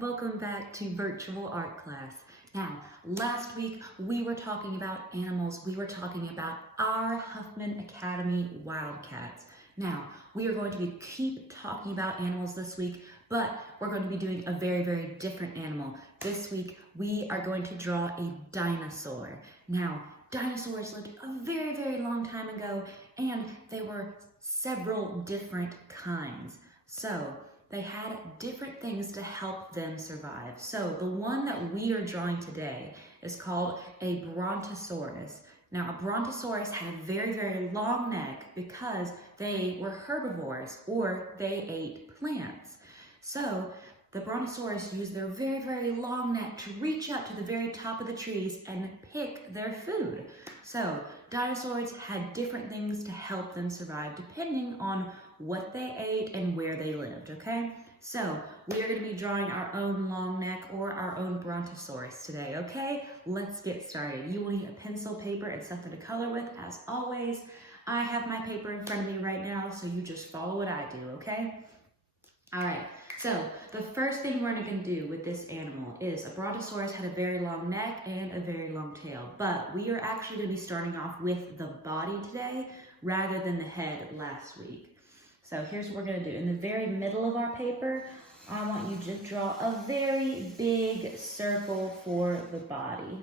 welcome back to virtual art class. Now, last week we were talking about animals. We were talking about our Huffman Academy Wildcats. Now, we are going to keep talking about animals this week, but we're going to be doing a very, very different animal. This week, we are going to draw a dinosaur. Now, dinosaurs lived a very, very long time ago, and they were several different kinds. So, they had different things to help them survive. So the one that we are drawing today is called a Brontosaurus. Now a Brontosaurus had a very, very long neck because they were herbivores or they ate plants. So the Brontosaurus used their very, very long neck to reach up to the very top of the trees and pick their food. So dinosaurs had different things to help them survive depending on what they ate and where they lived, okay? So we are going to be drawing our own long neck or our own Brontosaurus today, okay? Let's get started. You will need a pencil, paper, and something to color with, as always. I have my paper in front of me right now, so you just follow what I do, okay? All right, so the first thing we're going to do with this animal is a Brontosaurus had a very long neck and a very long tail, but we are actually going to be starting off with the body today rather than the head last week. So here's what we're going to do. In the very middle of our paper, I want you to draw a very big circle for the body.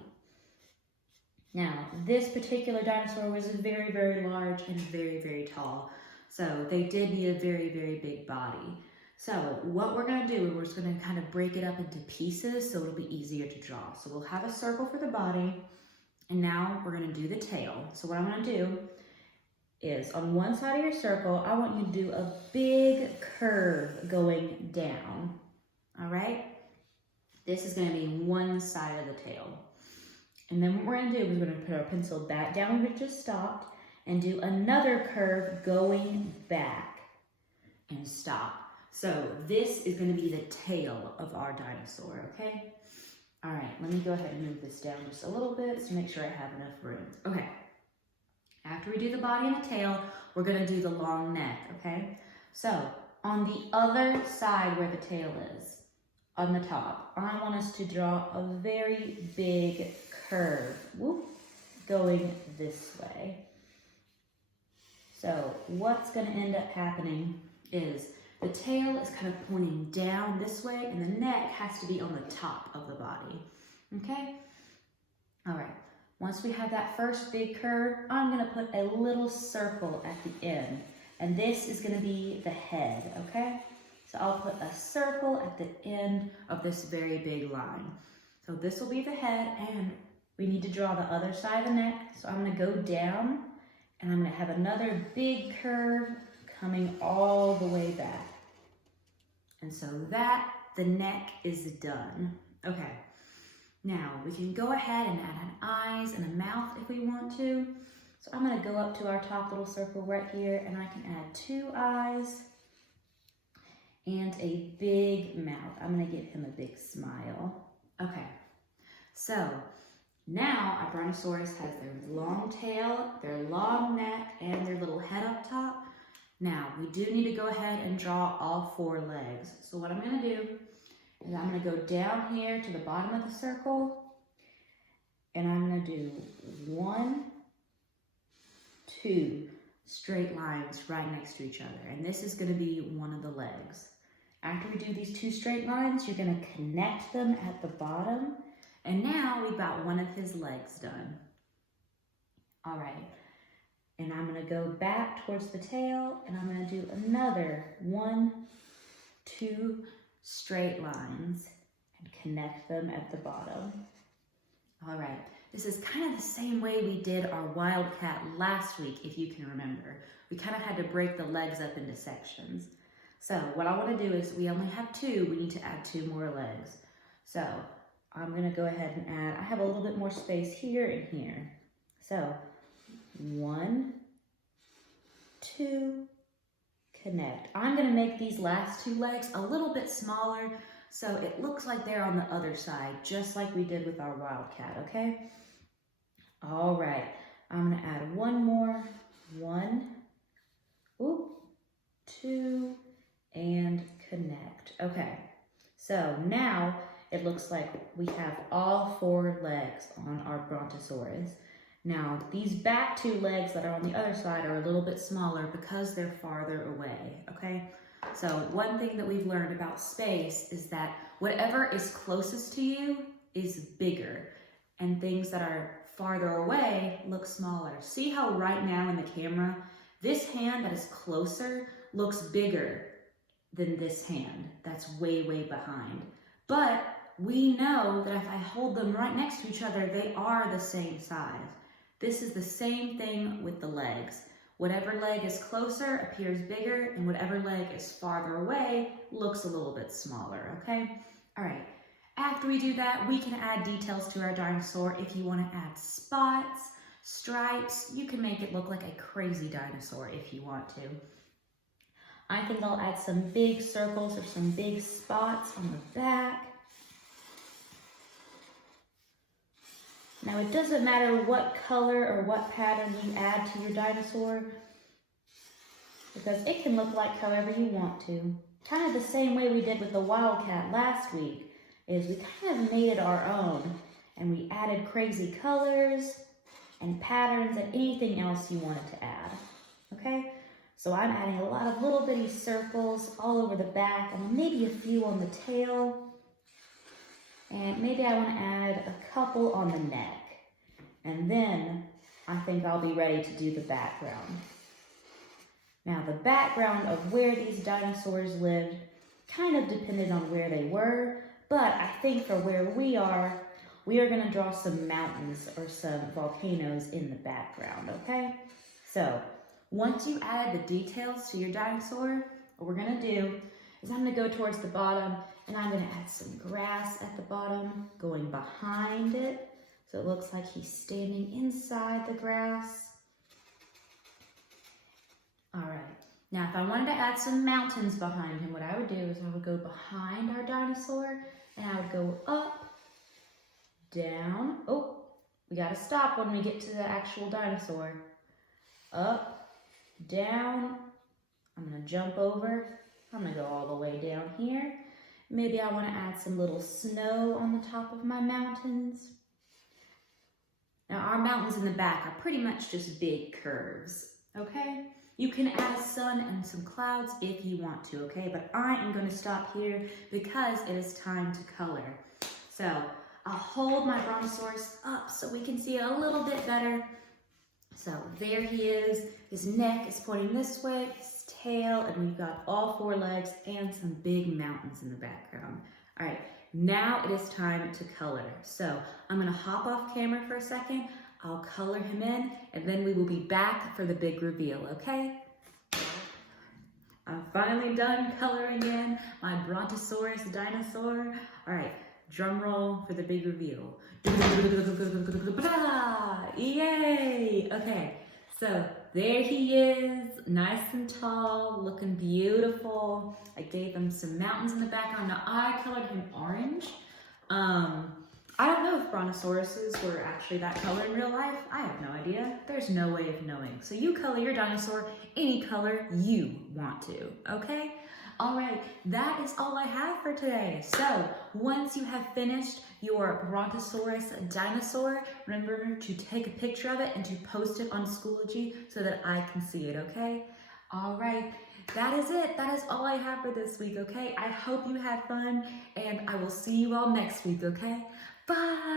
Now, this particular dinosaur was very, very large and very, very tall. So they did need a very, very big body. So what we're going to do, we're just going to kind of break it up into pieces so it'll be easier to draw. So we'll have a circle for the body, and now we're going to do the tail. So what I'm going to do is on one side of your circle, I want you to do a big curve going down, all right? This is gonna be one side of the tail. And then what we're gonna do is we're gonna put our pencil back down where we just stopped and do another curve going back and stop. So this is gonna be the tail of our dinosaur, okay? All right, let me go ahead and move this down just a little bit to make sure I have enough room. Okay. After we do the body and the tail, we're going to do the long neck, okay? So, on the other side where the tail is, on the top, I want us to draw a very big curve, going this way. So, what's going to end up happening is the tail is kind of pointing down this way, and the neck has to be on the top of the body, okay? All right. Once we have that first big curve, I'm going to put a little circle at the end. And this is going to be the head, okay? So I'll put a circle at the end of this very big line. So this will be the head, and we need to draw the other side of the neck. So I'm going to go down, and I'm going to have another big curve coming all the way back. And so the neck is done. Okay. Now, we can go ahead and add an eyes and a mouth if we want to. So I'm going to go up to our top little circle right here, and I can add 2 eyes and a big mouth. I'm going to give him a big smile. Okay, so now our Brontosaurus has their long tail, their long neck, and their little head up top. Now, we do need to go ahead and draw all 4 legs. So what I'm going to do is I'm going to go down here to the bottom of the circle, and I'm going to do 1, 2 straight lines right next to each other. And this is going to be one of the legs. After we do these 2 straight lines, you're going to connect them at the bottom. And now we've got one of his legs done. All right. And I'm going to go back towards the tail, and I'm going to do another 1, 2 straight lines and connect them at the bottom. All right, this is kind of the same way we did our wildcat last week, if you can remember. We kind of had to break the legs up into sections. So what I want to do is we only have 2, we need to add 2 more legs. So I'm going to go ahead and add, I have a little bit more space here and here. So 1, 2, connect. I'm going to make these last 2 legs a little bit smaller so it looks like they're on the other side, just like we did with our wildcat, okay? All right, I'm going to add 1 more, 1, 2, and connect. Okay, So now it looks like we have all 4 legs on our Brontosaurus. Now, these back 2 legs that are on the other side are a little bit smaller because they're farther away, okay? So one thing that we've learned about space is that whatever is closest to you is bigger, and things that are farther away look smaller. See how right now in the camera, this hand that is closer looks bigger than this hand that's way, way behind. But we know that if I hold them right next to each other, they are the same size. This is the same thing with the legs. Whatever leg is closer appears bigger, and whatever leg is farther away looks a little bit smaller, okay? All right, after we do that, we can add details to our dinosaur. If you want to add spots, stripes, you can make it look like a crazy dinosaur if you want to. I think I'll add some big circles or some big spots on the back. Now, it doesn't matter what color or what pattern you add to your dinosaur, because it can look like however you want to. Kind of the same way we did with the wildcat last week, is we kind of made it our own, and we added crazy colors and patterns and anything else you wanted to add, okay? So I'm adding a lot of little bitty circles all over the back, and maybe a few on the tail. And maybe I want to add a couple on the neck. And then I think I'll be ready to do the background. Now, the background of where these dinosaurs lived kind of depended on where they were, but I think for where we are going to draw some mountains or some volcanoes in the background, okay? So, once you add the details to your dinosaur, what we're going to do is I'm going to go towards the bottom, and I'm going to add some grass at the bottom, going behind it, so it looks like he's standing inside the grass. All right, now if I wanted to add some mountains behind him, what I would do is I would go behind our dinosaur, and I would go up, down. Oh, we got to stop when we get to the actual dinosaur. Up, down. I'm going to jump over. I'm going to go all the way down here. Maybe I want to add some little snow on the top of my mountains. Now, our mountains in the back are pretty much just big curves, okay? You can add a sun and some clouds if you want to, okay? But I am going to stop here because it is time to color. So I'll hold my Brontosaurus up so we can see it a little bit better. So there he is. His neck is pointing this way, his tail, and we've got all 4 legs and some big mountains in the background. All right, now it is time to color. So I'm gonna hop off camera for a second. I'll color him in, and then we will be back for the big reveal, okay? I'm finally done coloring in my Brontosaurus dinosaur. All right, drum roll for the big reveal. Yay! Okay, so there he is, nice and tall, looking beautiful. I gave him some mountains in the background. Now I colored him orange. I don't know if Brontosauruses were actually that color in real life. I have no idea. There's no way of knowing. So you color your dinosaur any color you want to, okay? All right, that is all I have for today. So once you have finished your Brontosaurus dinosaur, remember to take a picture of it and to post it on Schoology so that I can see it, okay? All right, that is it. That is all I have for this week, okay? I hope you had fun, and I will see you all next week, okay? Bye!